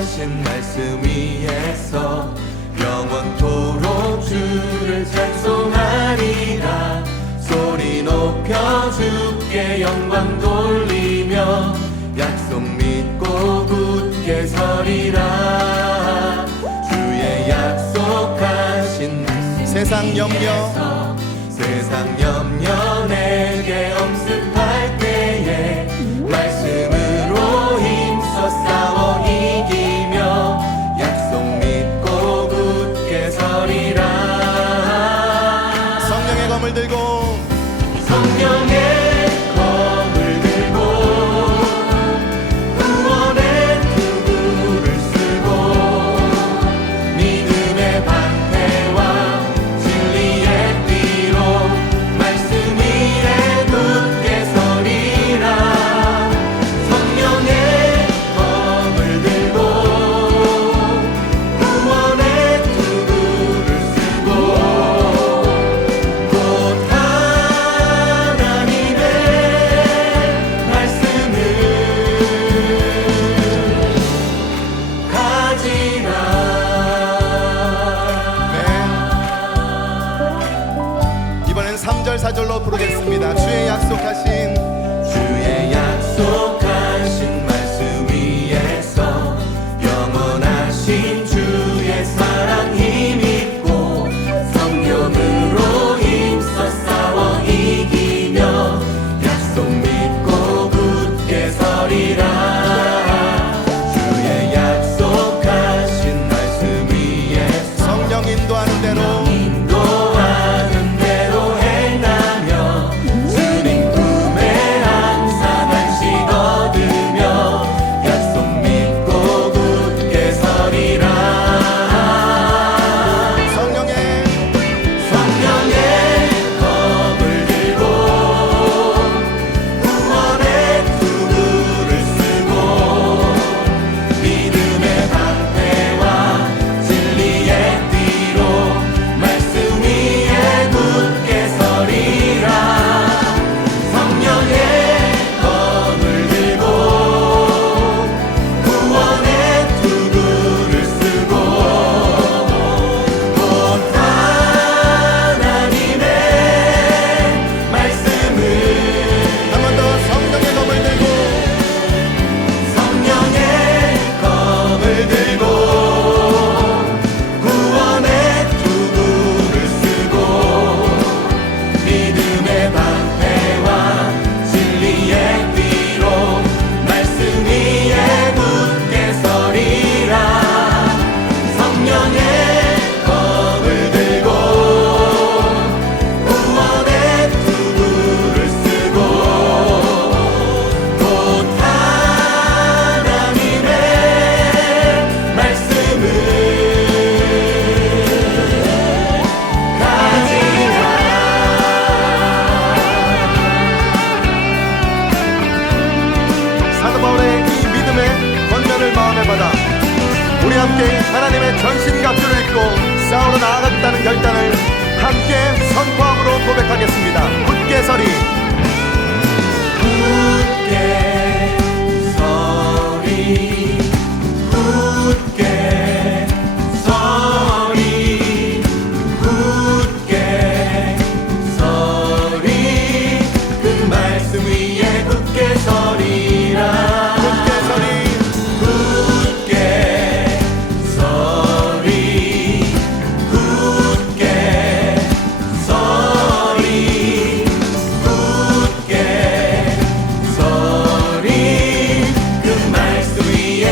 약속하신 말씀 위에서 영원토록 주를 찬송하리라. 소리 높여 주께 영광 돌리며 약속 믿고 굳게 서리라. 주의 약속하신 말씀 세상 염려 내게 엄습할 때에 말씀으로 힘써 싸워 이기며 약속 믿고 굳게 서리라. 성령의 검을 들고 성령의 검을 들고 구원의 투구를 쓰고 믿음의 방패와 진리의 띠로 말씀 위에 굳게 서리라. 성령의 검을 들고 구원의 투구를 쓰고 곧 하나님의 말씀을 가지라. 이번엔 3절 4절로 부르겠습니다. 주의 약속하신 말씀 위에서 영원하신 주의 사랑 힘입고 성령으로 힘써 싸워 이기며 약속 믿고 굳게 서리라. 주의 약속하신 말씀 위에서 성령 인도하는 대로 인도하는 대로 행하며 주님 품에 항상 안식 얻으며 약속 믿고 굳게 서리라. 성령의 검을 들고 구원의 투구를 쓰고 믿음의 방패와 진리의 띠로 말씀 위에 굳게 서리라. 성령의 검을 들고 구원의 투구를 쓰고 곧 하나님의 말씀을 한 번 더 성령의 검을 들고 성령의 검을 들고 구원의 투구를 쓰고 믿음의 방패와 진리의 띠로 말씀 위에 굳게 서리라. 성령의 검을 들고 구원의 투구를 쓰고 곧 하나님의 말씀을 가지라. 사도 바울의 이 믿음의 권면을 마음에 받아 우리 함께 하나님의 전신갑주를 입고 싸우러 나아가겠다는 결단을 함께 선포함으로 고백하겠습니다. 굳게 서리 굳게 서리 굳게 서리 굳게 서리 그 말씀 위에 굳게 서리라. 굳게 서리 굳게 서리 굳게 서리 굳게 서리 그 말씀 위에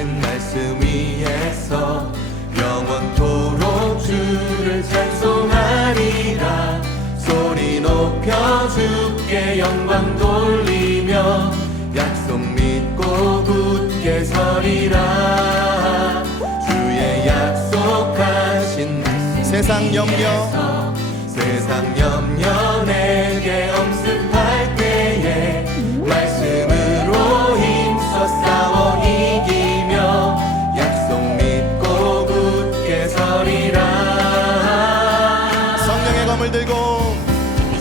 약속하신 말씀 위에서 영원토록 주를 찬송하리라. 소리 높여 주께 영광 돌리며 약속 믿고 굳게 서리라. 주의 약속하신 말씀 세상 염려 세상 염려 내게 엄습할 때에 말씀으로 힘써 싸워 이기며 약속 믿고 굳게 서리라. 성령의 검을 들고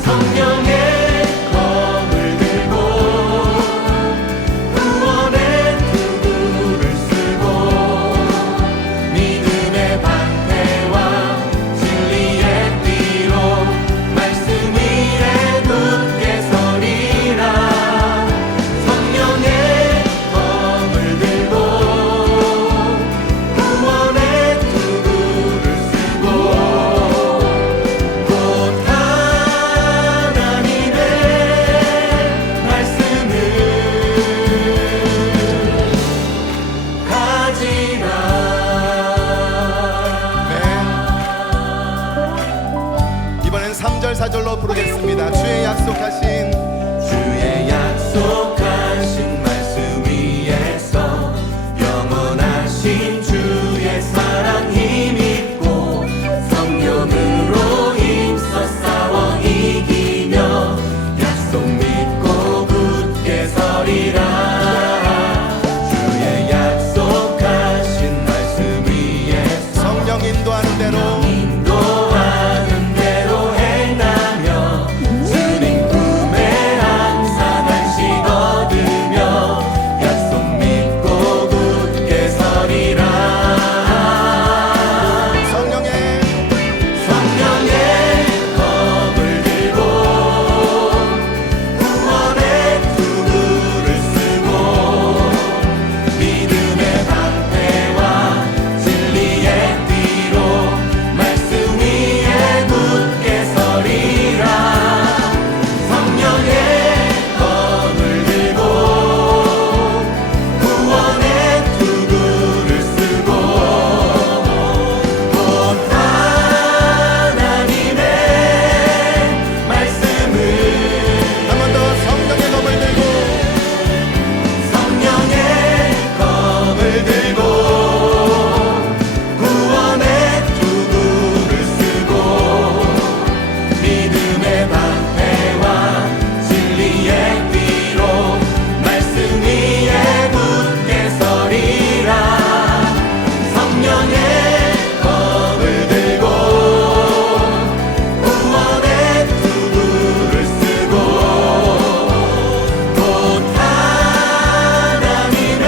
성령의 검을 들고 구원의 투구를 쓰고 믿음의 방패와 진리의 띠로 말씀 위에 굳게 서리라. 성령의 검을 들고 구원의 투구를 쓰고 곧 하나님의 말씀을 가지라. 이번엔 3절 4절로 부르겠습니다. 주의 약속하신 주의 약속하신 말씀 위에서 영원하신 주의 사랑 힘입고 성령으로 힘써 싸워 이기며 약속 믿고 굳게 서리라. 주의 약속하신 말씀 위에서 성령 인도하는 대로 인도하는 대로 행하며 주님 꿈에 항상 안식 얻으며 약속 믿고 굳게 서리라. 성령의 검을 들고 구원의 투구를 쓰고 믿음의 방패와 진리의 띠로 말씀 위에 굳게 서리라. 성령의 검을 들고 구원의 투구를 쓰고 곧 하나님의 말씀을 한 번 더 성령의 검을 들고 성령의 검을 들고 구원의 투구를 쓰고 믿음의 방패와 진리의 띠로 말씀 위에 굳게 서리라. 성령의 검을 들고 구원의 투구를 쓰고 곧 하나님의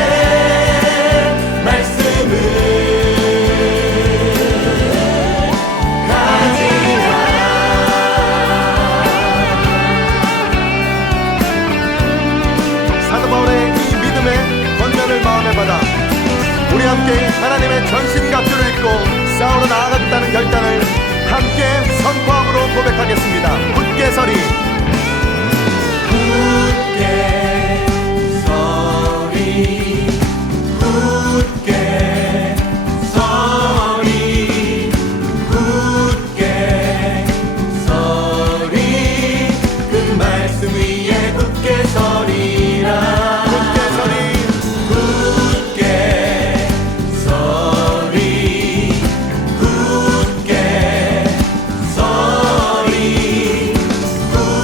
말씀을 가지라. 사도 바울의 이 믿음의 권면을 마음에 받아 우리 함께 하나님의 전신갑주를 입고 싸우러 나아가겠다는 결단을 함께 선포함으로 고백하겠습니다. 굳게 서리 굳게 서리 굳게 서리 굳게 서리 그 말씀 위에 굳게 서리라. 굳게 서리 굳게 서리 굳게 서리 굳게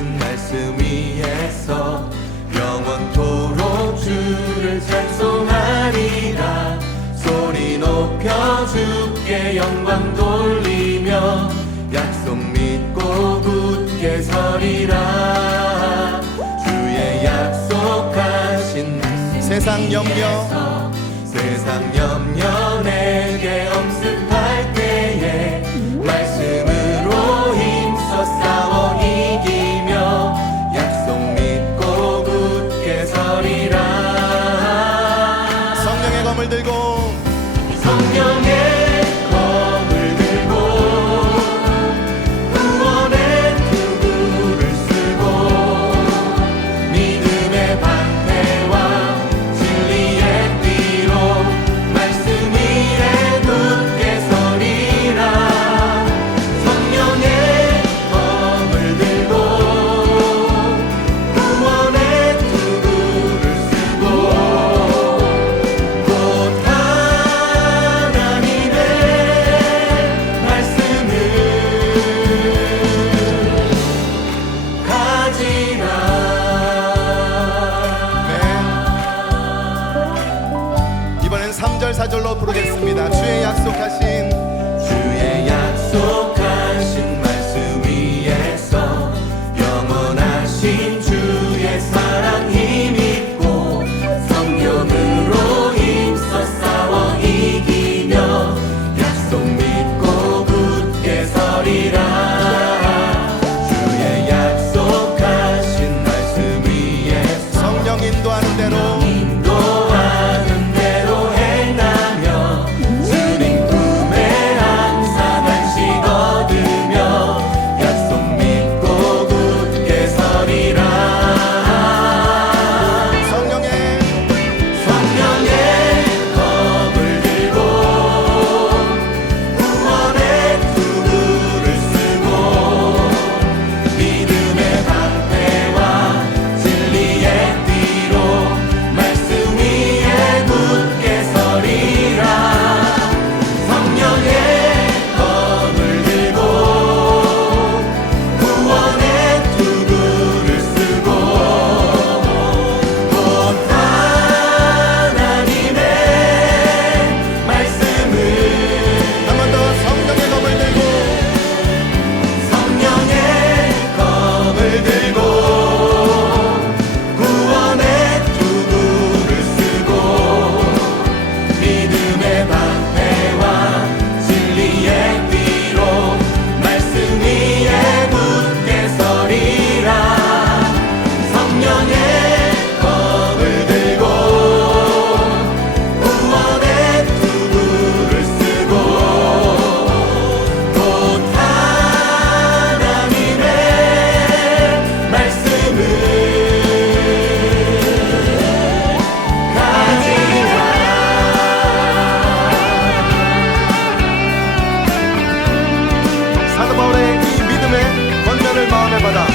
약속하신 말씀 위에서 영원토록 주를 찬송하리라. 소리 높여 주께 영광 돌리며 약속 믿고 굳게 서리라. 주의 약속하신 말씀 세상 염려 세상 염려 내게 엄습할 때에 말씀으로 힘써 싸워 이기며 약속 믿고 굳게 서리라. 성령의 검을 들고 성령의 검을 들고 구원의 투구를 쓰고 믿음의 방패와 진리의 띠로 말씀 위에 굳게 서리라. 성령의 검을 들고 구원의 투구를 쓰고 곧 하나님의 말씀을 가지라. 이번엔 3절 4절로 부르겠습니다. 주의 약속하신 주의 약속하신 말씀 위에서 영원하신 주의 사랑 힘입고 성령으로 힘써 싸워 이기며 약속 믿고 굳게 서리라. 주의 약속하신 말씀 위에서 성령 인도하는 대로 인도하는 대로 행하며 주님 품에 항상 안식 얻으며 약속 믿고 굳게 서리라. 성령의 검을 들고 구원의 투구를 쓰고 믿음의 방패와 진리의 띠로 말씀 위에 굳게 서리라. 성령의 검을 들고 구원의 투구를 쓰고 곧 하나님의 말씀을 한 번 더 성령의 검을 들고 성령의 검을 들고 구원의 투구를 쓰고 믿음의 방패와 진리의 띠로 말씀 위에 굳게 서리라. 성령의 검을 들고 구원의 투구를 쓰고 곧 하나님의 말씀을 가지라. 사도 바울의 이 믿음의 권면을 마음에 받아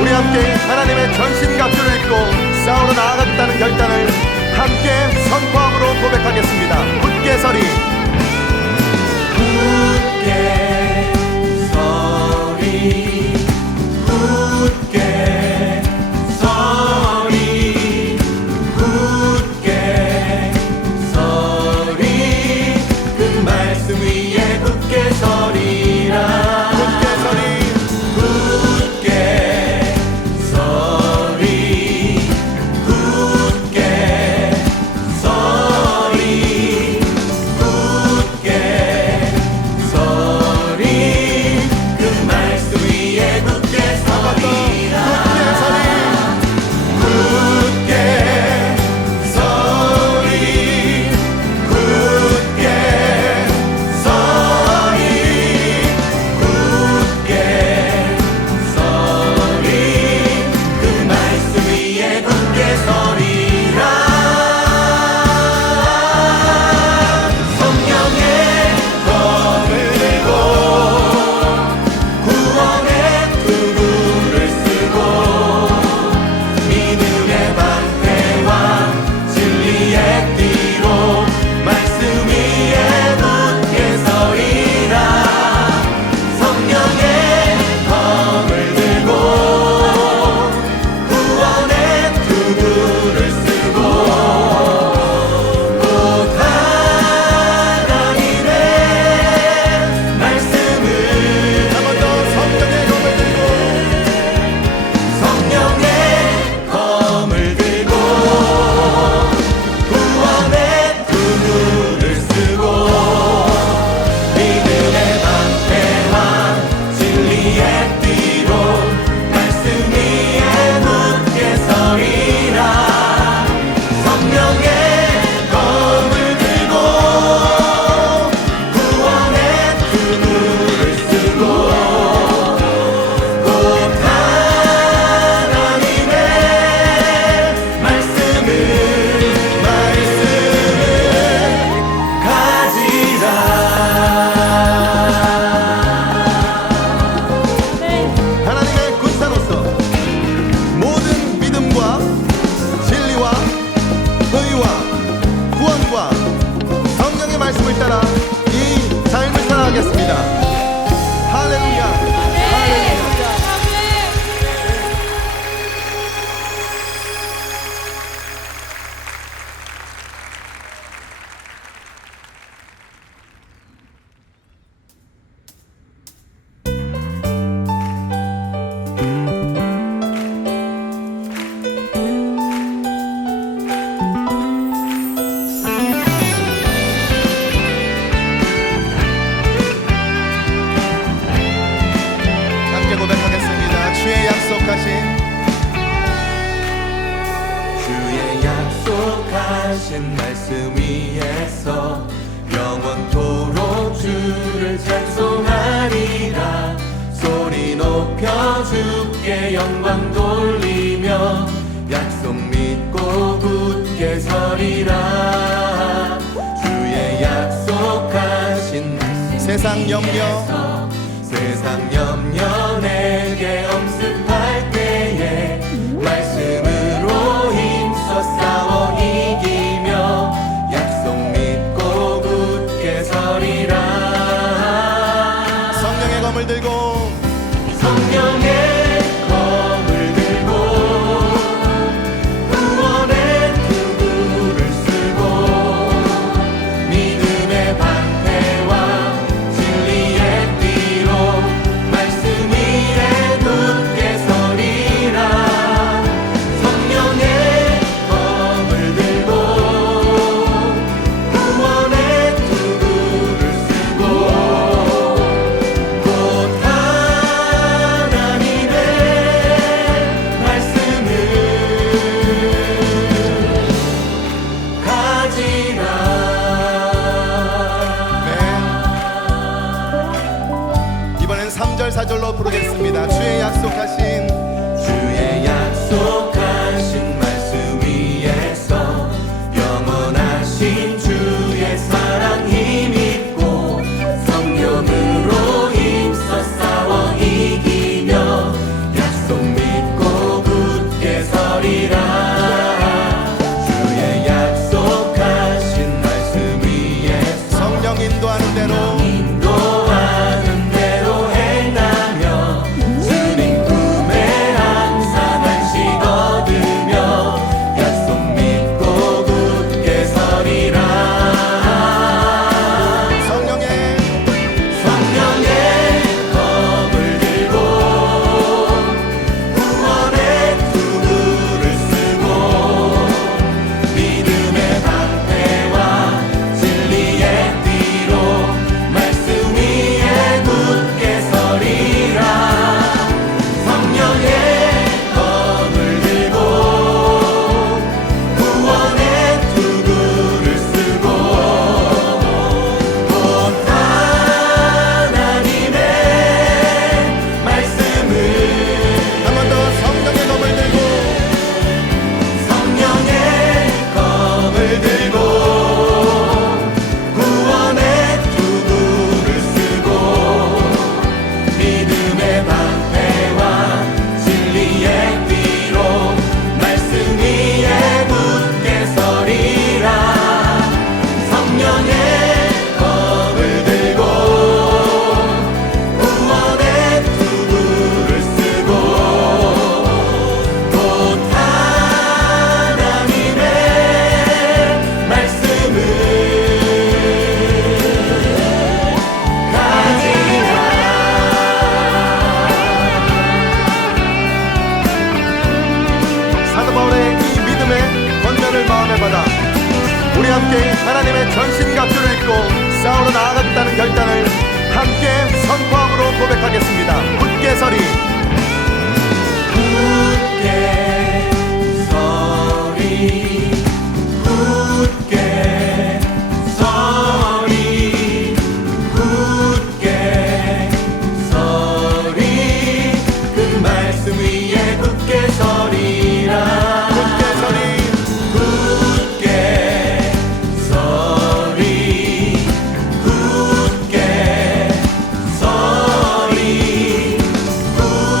우리 함께 하나님의 전신갑주를 입고 싸우러 나아가겠다는 결단을 함께 선포함으로 고백하겠습니다. 굳게 서리 굳게 서리 굳게 서리 굳게 서리 그 말씀 위에 굳게 서리라. 굳게 서리 굳게 서리 굳게 서리 굳게 진리와 의와 구원과 성령의 말씀을 따라 이 삶을 살아가겠습니다. 할렐루야, 할렐루야. 함께 고백하겠습니다. 주의 약속하신 말씀 위에서 영원토록 주를 찬송하리라. 소리 높여 주께 영광 돌리며 약속 믿고 굳게 서리라. 주의 약속하신 말씀 세상 염려 세상 염려 내게 엄습할 때에 말씀으로 힘써 싸워 이기며 약속 믿고 굳게 서리라. 성령의 검을 들고 성령의 검을 들고 구원의 투구를 쓰고 믿음의 방패와 진리의 띠로 말씀 위에 굳게 서리라. 성령의 검을 들고 구원의 투구를 쓰고 곧 하나님의 말씀을 가지라. 이번엔 3절 4절로 부르겠습니다. 주의 약속하신 말씀 위에서 영원하신 주의 사랑 힘입고 성령으로 힘써 싸워 이기며 약속 믿고 굳게 서리라. 주의 약속하신 말씀 위에서 성령 인도하는 대로 인도하는 대로 행하며 주님 품에 항상 안식 얻으며 약속 믿고 굳게 서리라. 성령의 검을 들고 구원의 투구를 쓰고 믿음의 방패와 진리의 띠로 말씀 위에 굳게 서리라. 성령의 검을 들고 구원의 투구를 쓰고 곧 하나님의 말씀을 한 번 더 성령의 검을 들고 성령의 검을 들고 구원의 투구를 쓰고 믿음의 방패와 진리의 띠로 말씀 위에 굳게 서리라. 성령의 검을 들고 구원의 투구를 쓰고 곧 하나님의 말씀을 가지라. 사도 바울의 이 믿음의 권면을 마음에 받아 우리 함께 하나님의 전신갑주를 입고 싸우러 나아가겠다는 결단을 함께 선포함으로 고백하겠습니다. 굳게 서리 굳게 서리 굳게 서리 굳게 서리 그 말씀 위에 굳게 서리라. 굳게 서리 굳게 서리 굳게 서리 굳게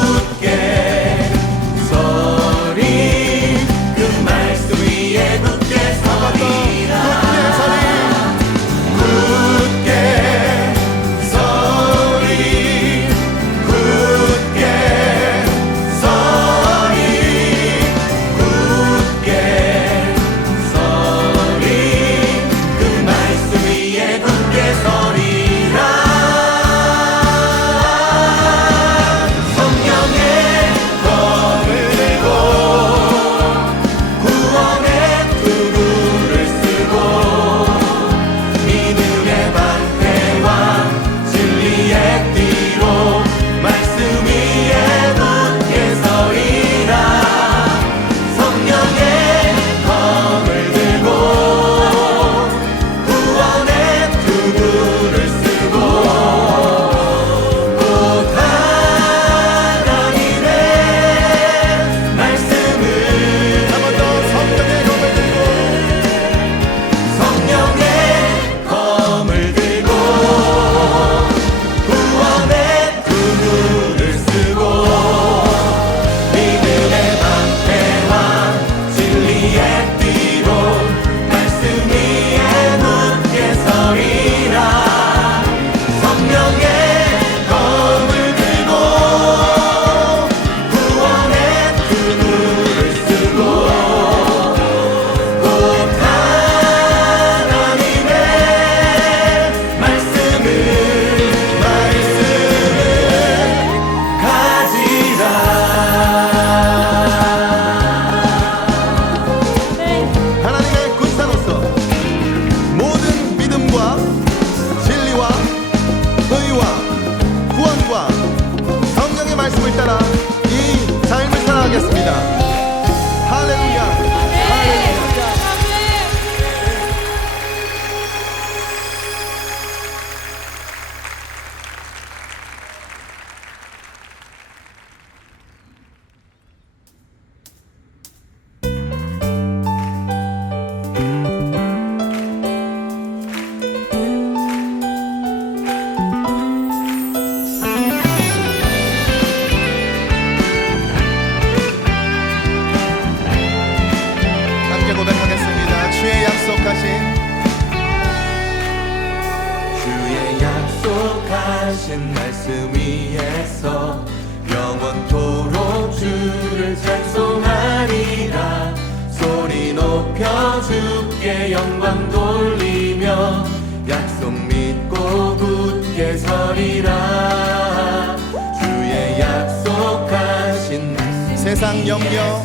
약속하신 말씀 위에서 영원토록 주를 찬송하리라. 소리 높여 주께 영광 돌리며 약속 믿고 굳게 서리라. 주의 약속하신 말씀 세상 염려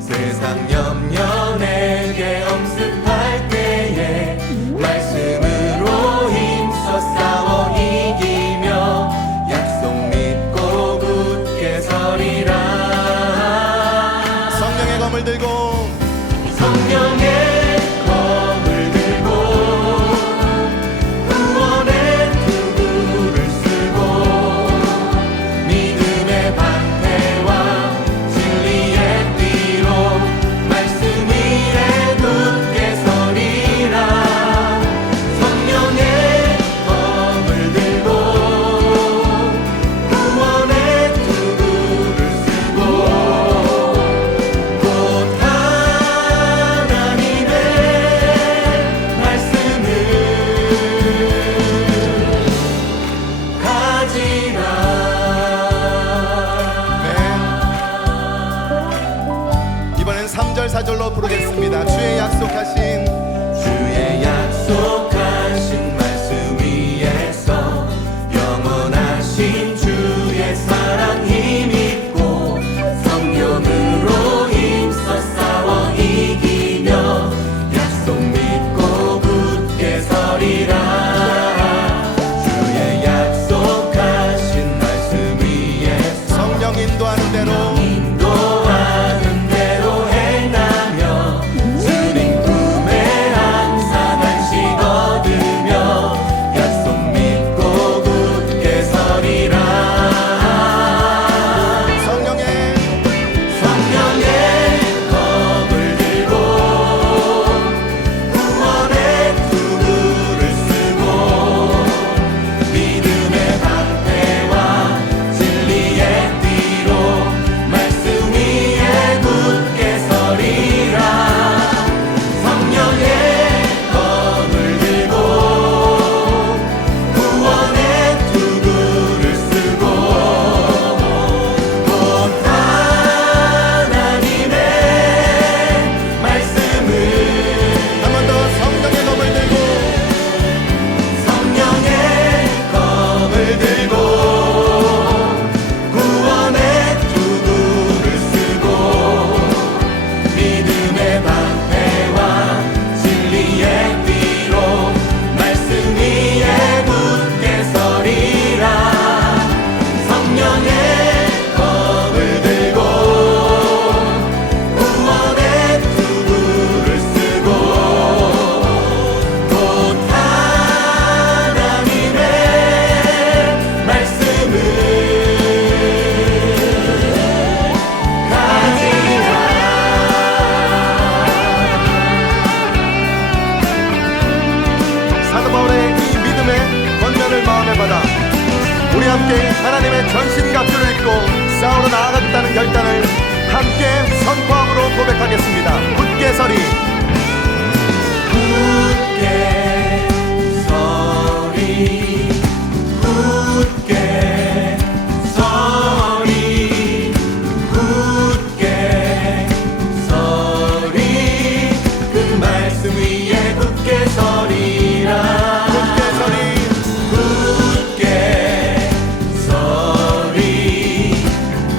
세상 염려 내게 엄습할 때에 말씀으로 힘써 싸워 이기며 약속 믿고 굳게 서리라. 성령의 검을 들고 성령의 검을 들고 구원의 투구를 쓰고 믿음의 방패와 진리의 띠로 말씀 위에 굳게 서리라. 성령의 검을 들고 구원의 투구를 쓰고 곧 하나님의 말씀을 가지라. 이번엔 3절 4절로 부르겠습니다. 주의 약속하신 주의 약속하신 말씀 위에서 영원하신 주의 사랑 힘입고 성령으로 힘써 싸워 이기며 약속 믿고 굳게 서리라. 주의 약속하신 말씀 위에서 성령 인도하는 대로 인도하는 대로 행하며 주님 꿈에 항상 안식 얻으며 약속 믿고 굳게 서리라. 성령의 검을 들고 구원의 투구를 쓰고 믿음의 방패와 진리의 띠로 말씀 위에 굳게 서리라. 성령의 검을 들고 구원의 투구를 쓰고 곧 하나님의 말씀을 한 번 더 성령의 검을 들고 성령의 검을 들고 구원의 투구를 쓰고 믿음의 방패와 진리의 띠로 말씀 위에 굳게 서리라. 성령의 검을 들고 구원의 투구를 쓰고 곧 하나님의 말씀을 가지라. 사도 바울의 이 믿음의 권면을 마음에 받아 우리 함께 하나님의 전신갑주를 입고 싸우러 나아가겠다는 결단을 함께 선포함으로 고백하겠습니다. 굳게 서리 굳게 서리 굳게 서리 굳게 서리 그 말씀 위에 굳게 서리라. 굳게 서리 굳게 서리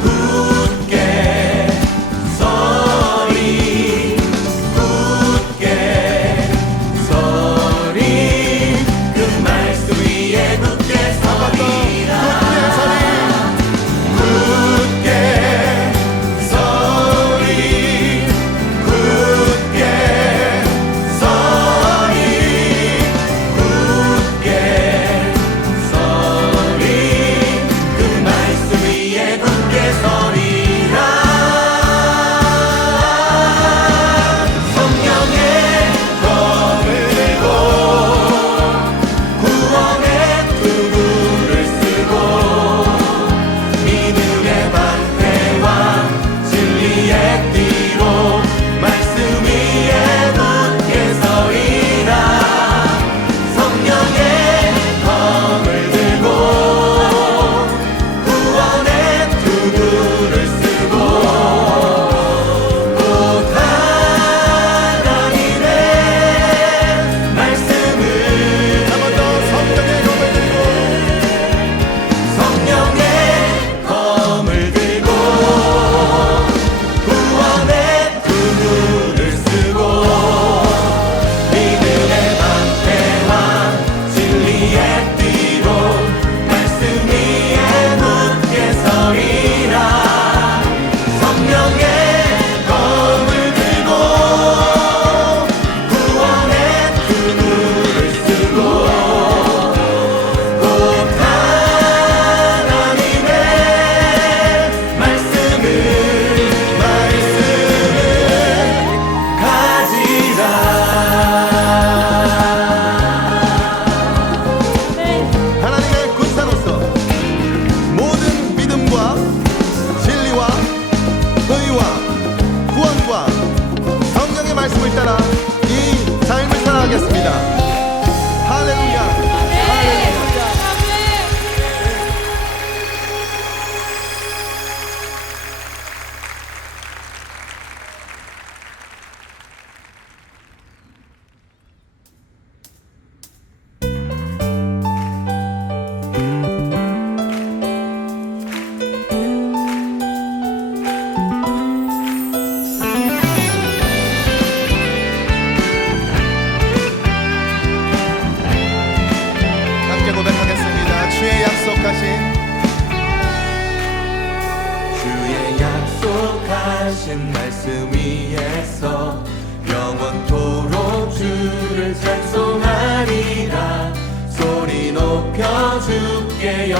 굳게 서리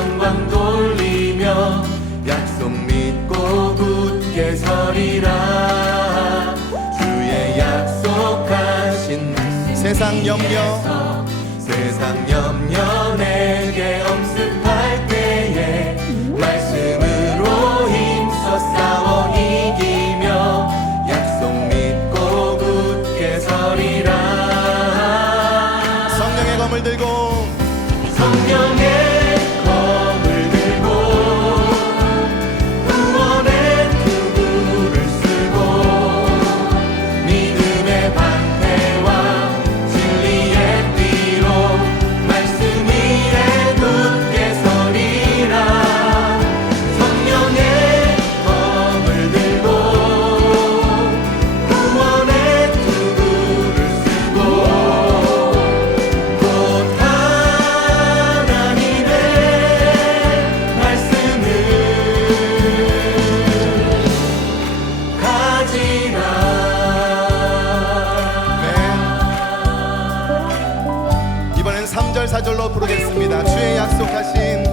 영광 돌리며 약속 믿고 굳게 서리라. 주의 약속하신 말씀 세상 염려 세상 염려 내게 엄습할 때에 말씀으로 힘써 싸워 이기며 약속 믿고 굳게 서리라. 성령의 검을 들고 성령의 검을 들고 구원의 투구를 쓰고 믿음의 방패와 진리의 띠로 말씀 위에 굳게 서리라. 성령의 검을 들고 구원의 투구를 쓰고 곧 하나님의 말씀을 가지라. 이번엔 3절 4절로 부르겠습니다. 주의 약속하신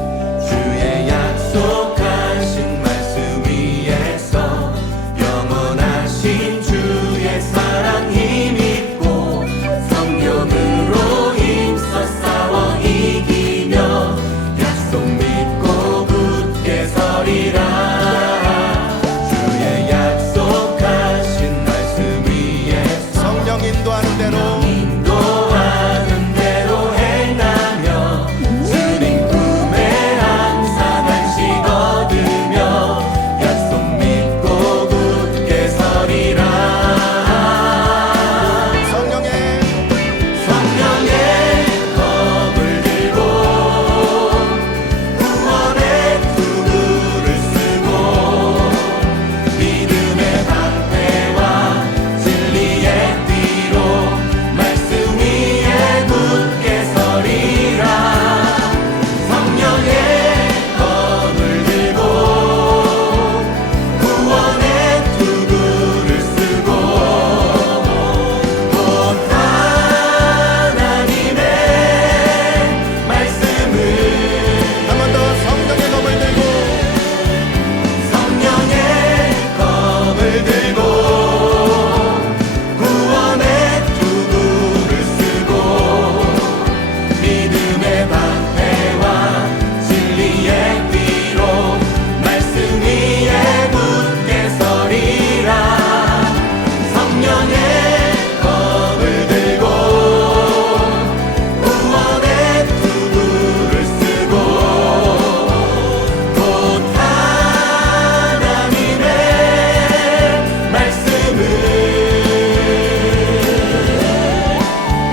주의 약속하신 말씀 위에서 영원하신 주의 사랑 힘입고 성령으로 힘써 싸워 이기며 약속 믿고 굳게 서리라. 주의 약속하신 말씀 위에서 성령 인도하는 대로 인도하는 대로 행하며 주님 꿈에 항상 안식 얻으며 약속 믿고 굳게 서리라. 성령의 검을 들고 구원의 투구를 쓰고 믿음의 방패와 진리의 띠로 말씀 위에 굳게 서리라. 성령의 검을 들고 구원의 투구를 쓰고 곧 하나님의 말씀을 한 번 더 성령의 검을 들고 성령의 검을 들고 구원의 투구를 쓰고 믿음의 방패와 진리의 띠로 말씀 위에 굳게 서리라. 성령의 검을 들고 구원의 투구를 쓰고 곧 하나님의 말씀을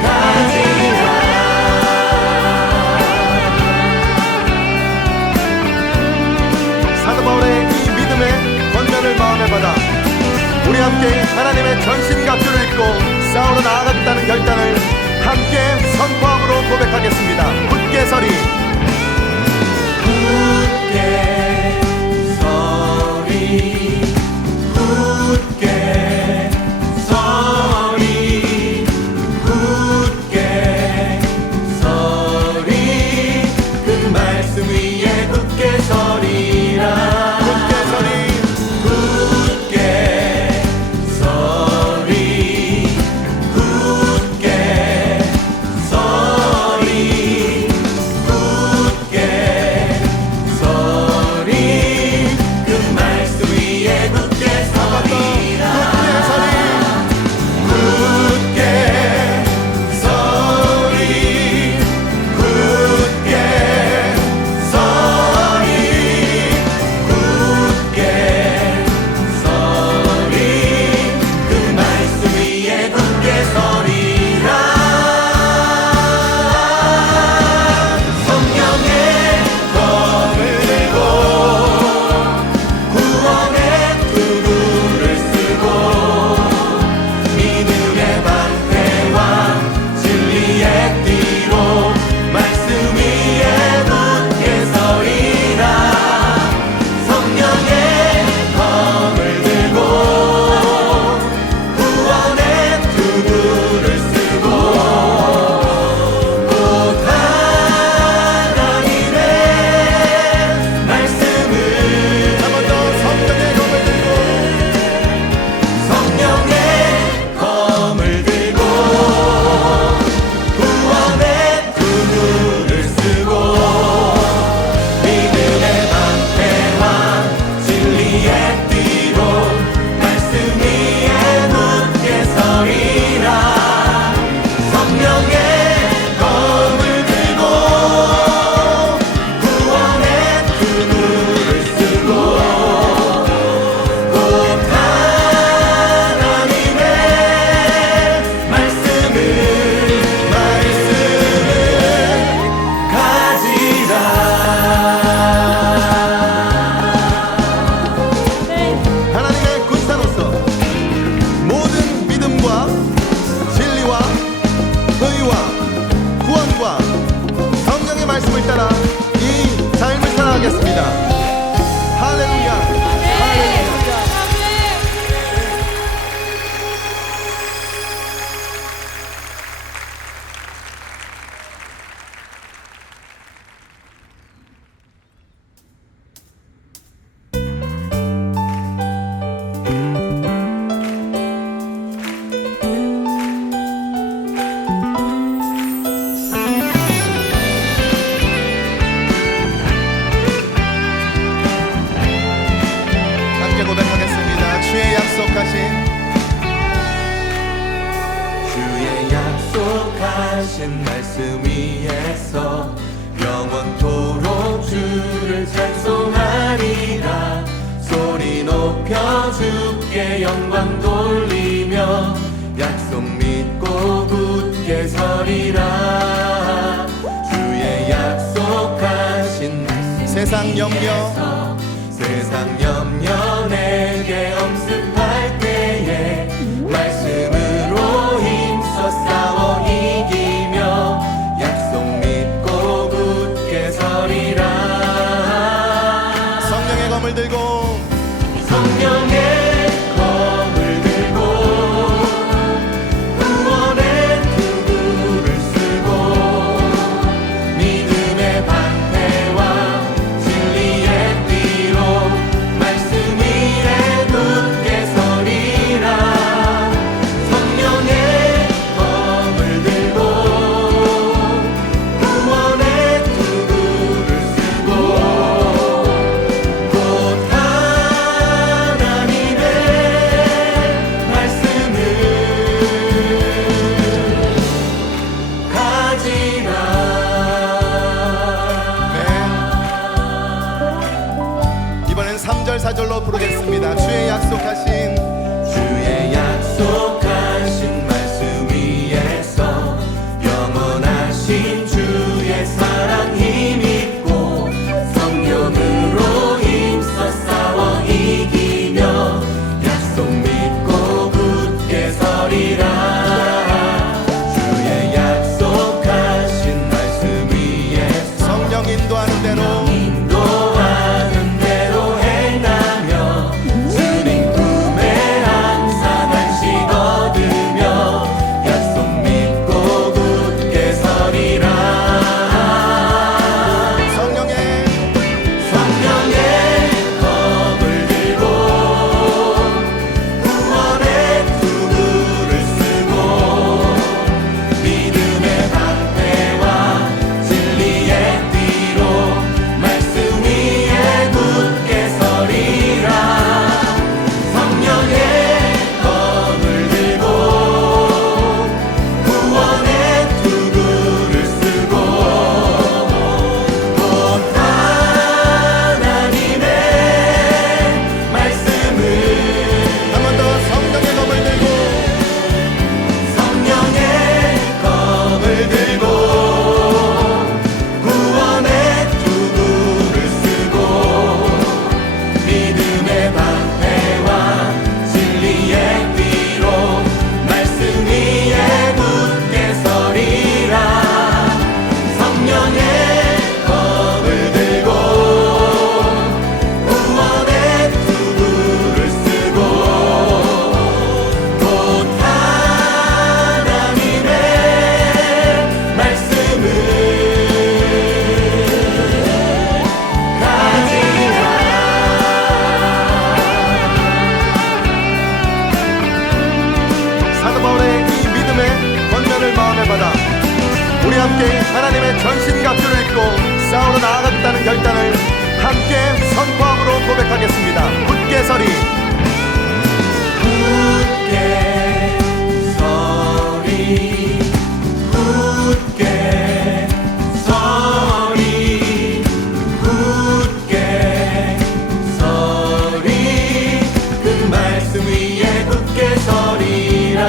가지라. 사도 바울의 이 믿음의 권면을 마음에 받아 우리 함께 하나님의 전신갑주를 입고 싸우러 나아가겠다는 결단을 함께 선포함으로 고백하겠습니다. 굳게 서리 굳게 서리 굳게 서리 굳게 서리 그 말씀 위에 굳게 서리라. 굳게 서리 굳게 서리 굳게 생명과 의와 구원과 성령의 말씀을 따라 이 삶을 살아가겠습니다. 할렐루야, 할렐루야. 함께 고백하겠습니다. 주의 약속하신 말씀 위에서 영원토록 주를 찬송하리라. 소리 높여 주께 영광 돌리며 약속 믿고 굳게 서리라. 주의 약속하신 말씀 세상 염려 세상 염려 내게 엄습할 때에 말씀으로 힘써 싸워 이기며 약속 믿고 굳게 서리라. 성령의 검을 들고 성령의 검을 들고 구원의 투구를 쓰고 믿음의 방패와 진리의 띠로 말씀 위에 굳게 서리라. 성령의 검을 들고 구원의 투구를 쓰고 곧 하나님의 말씀을 가지라. 이번엔 3절 4절로 부르겠습니다. 주의 약속하신 주의 약속하신 말씀 위에서 영원하신 주의 사랑 힘입고 성령으로 힘써 싸워 이기며 약속 믿고 굳게 서리라. 주의 약속하신 말씀 위에서 성령 인도하는 대로 인도하는 대로 행하며 주님 품에 항상 안식 얻으며 약속 믿고 굳게 서리라. 성령의 검을 들고 구원의 투구를 쓰고 믿음의 방패와 진리의 띠로 말씀 위에 굳게 서리라. 성령의 검을 들고 구원의 투구를 쓰고 곧 하나님의 말씀을 한 번 더 성령의 검을 들고 성령의 검을 들고 구원의 투구를 쓰고 믿음의 방패와 진리의 띠로 말씀 위에 굳게 서리라. 성령의 검을 들고 구원의 투구를 쓰고 곧 하나님의 말씀을 가지라. 사도 바울의 이 믿음의 권면을 마음에 받아 우리 함께 하나님의 전신갑주를 입고 싸우러 나아가겠다는 결단을 함께 선포함으로 고백하겠습니다. 굳게 서리 굳게 서리 굳게 서리 굳게 서리 그 말씀 위에 굳게 서리라.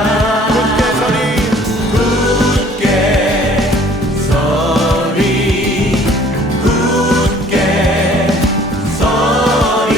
굳게 서리 굳게 서리 굳게 서리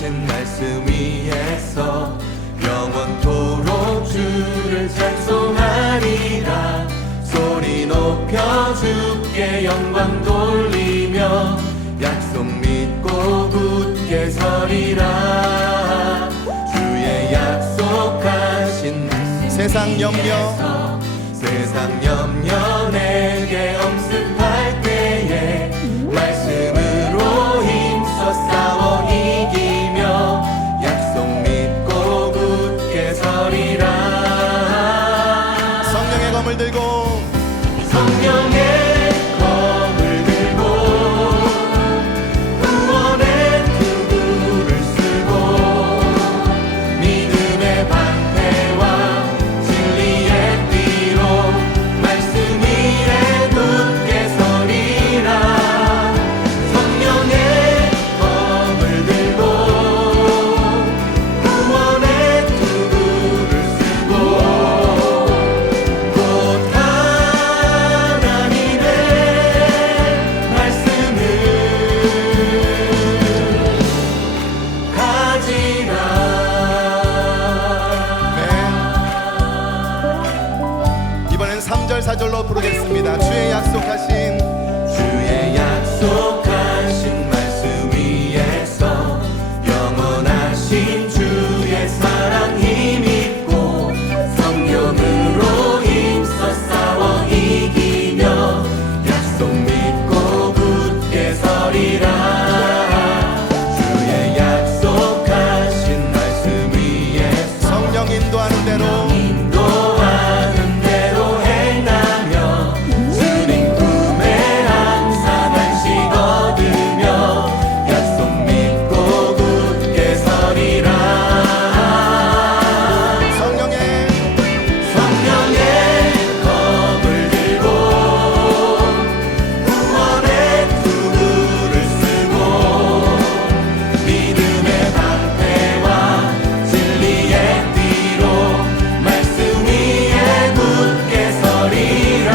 약속하신 말씀 위에서 영원토록 주를 찬송하리라. 소리 높여 주께 영광 돌리며 약속 믿고 굳게 서리라. 주의 약속하신 말씀 세상 염려 세상 염려 내게 엄습할 때에 말씀으로 힘써 싸워 이기며 약속 믿고 굳게 서리라. 성령의 검을 들고 성령의 검을 들고 구원의 투구를 쓰고 믿음의 방패와 진리의 띠로 말씀 위에 굳게 서리라. 성령의 검을 들고 구원의 투구를 쓰고 곧 하나님의 말씀을 가지라. 이번엔 3절 4절로 부르겠습니다. 주의 약속하신 주의 약속하신 말씀 위에서 영원하신 주의 사랑 힘입고 성령으로 힘써 싸워 이기며 약속 믿고 굳게 서리라. 주의 약속하신 말씀 위에서 성령 인도하는 대로 인도하는 대로 행하며 주님 꿈에 항상 안식 얻으며 약속 믿고 굳게 서리라. 성령의 검을 들고 구원의 투구를 쓰고 믿음의 방패와 진리의 띠로 말씀 위에 굳게 서리라.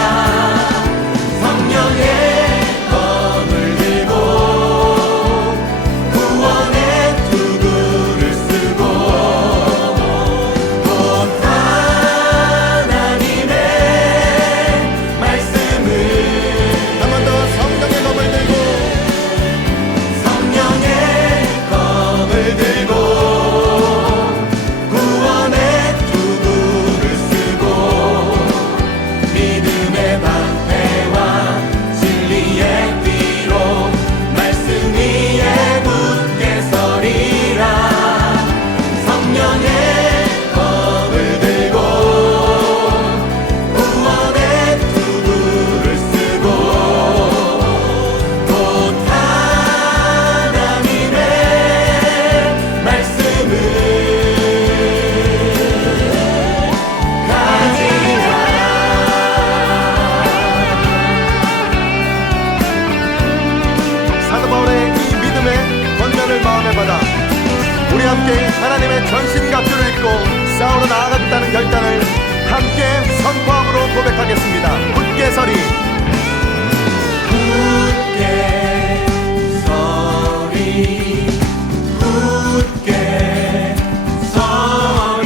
성령의 검을 들고 구원의 투구를 쓰고 곧 하나님의 말씀을 한 번 더 성령의 검을 들고 성령의 검을 들고 구원의 투구를 쓰고 믿음의 방패와 진리의 띠로 말씀 위에 굳게 서리라. 성령의 검을 들고 구원의 투구를 쓰고 곧 하나님의 말씀을 가지라. 사도 바울의 이 믿음의 권면을 마음에 받아 우리 함께 하나님의 전신갑주를 입고 싸우러 나아가겠다는 결단을 함께 선포함으로 고백하겠습니다. 굳게 서리 굳게 서리 굳게 서리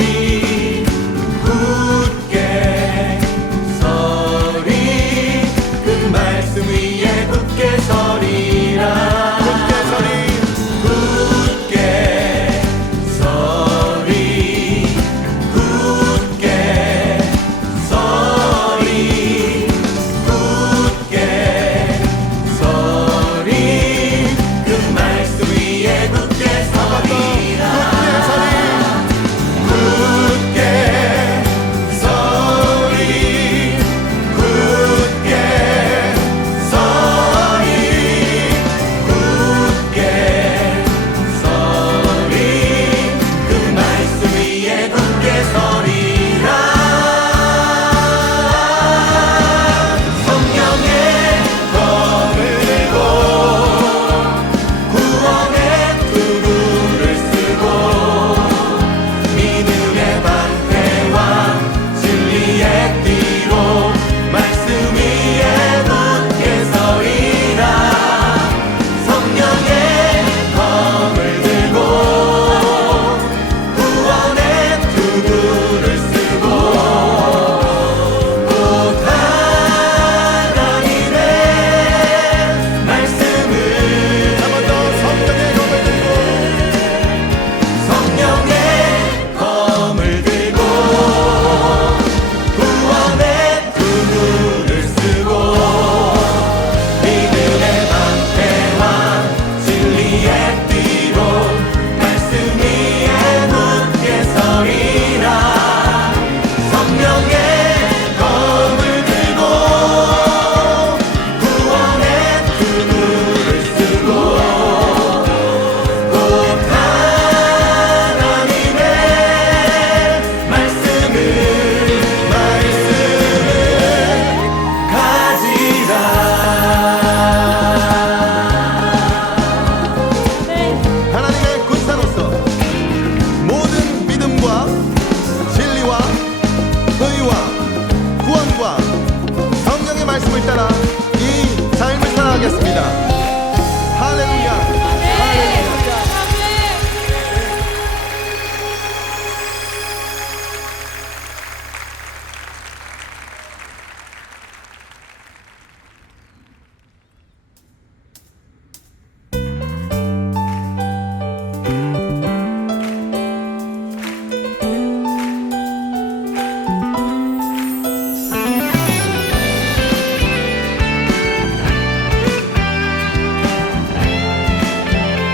굳게 서리 그 말씀 위에 굳게 서리라. 굳게 서리 굳게 서리 굳게 서리 말씀을 따라 이 삶을 살아가겠습니다. 할렐루야, 할렐루야.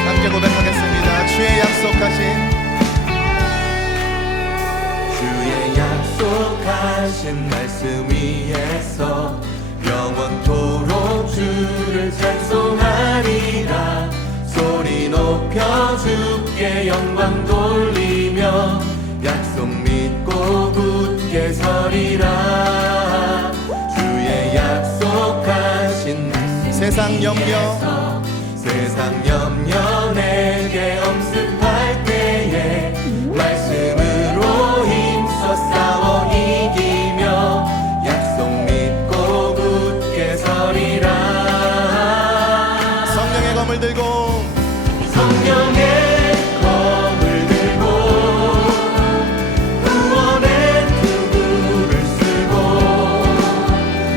함께 고백하겠습니다. 주의 약속하신 주의 약속하신 말씀 위에서 영원토록 주를 찬송하리라. 소리 높여 주께 영광 돌리며 약속 믿고 굳게 서리라. 주의 약속하신 말씀 세상 염려 세상 염려 내게 엄습할 때에 말씀으로 힘써 싸워 이기며 약속 믿고 굳게 서리라. 성령의 검을 들고 성령의 검을 들고 구원의 투구를 쓰고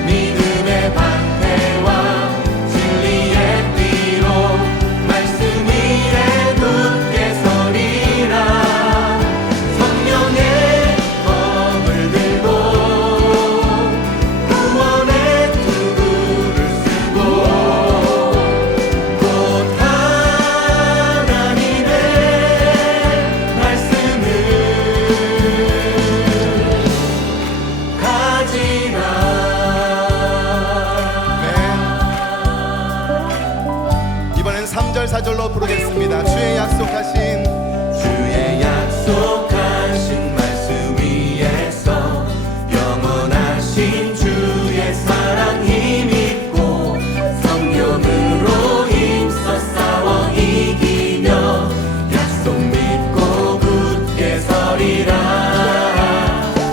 믿음의 방패와 진리의 띠로 말씀 위에 굳게 서리라. 성령의 검을 들고 구원의 투구를 쓰고 곧 하나님의 말씀을 가지라. 이번엔 3절 4절로 부르겠습니다. 주의 약속하신 주의 약속하신 말씀 위에서 영원하신 주의 사랑 힘입고 성령으로 힘써 싸워 이기며 약속 믿고 굳게 서리라.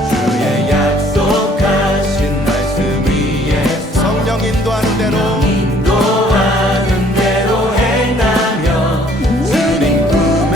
주의 약속하신 말씀 위에서 성령 인도하는 대로 인도하는 대로 행하며 주님 품에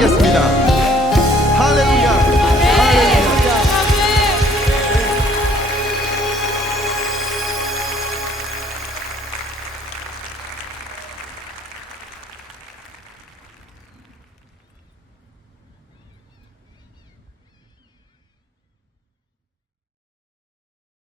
고백하겠습니다. 할렐루야.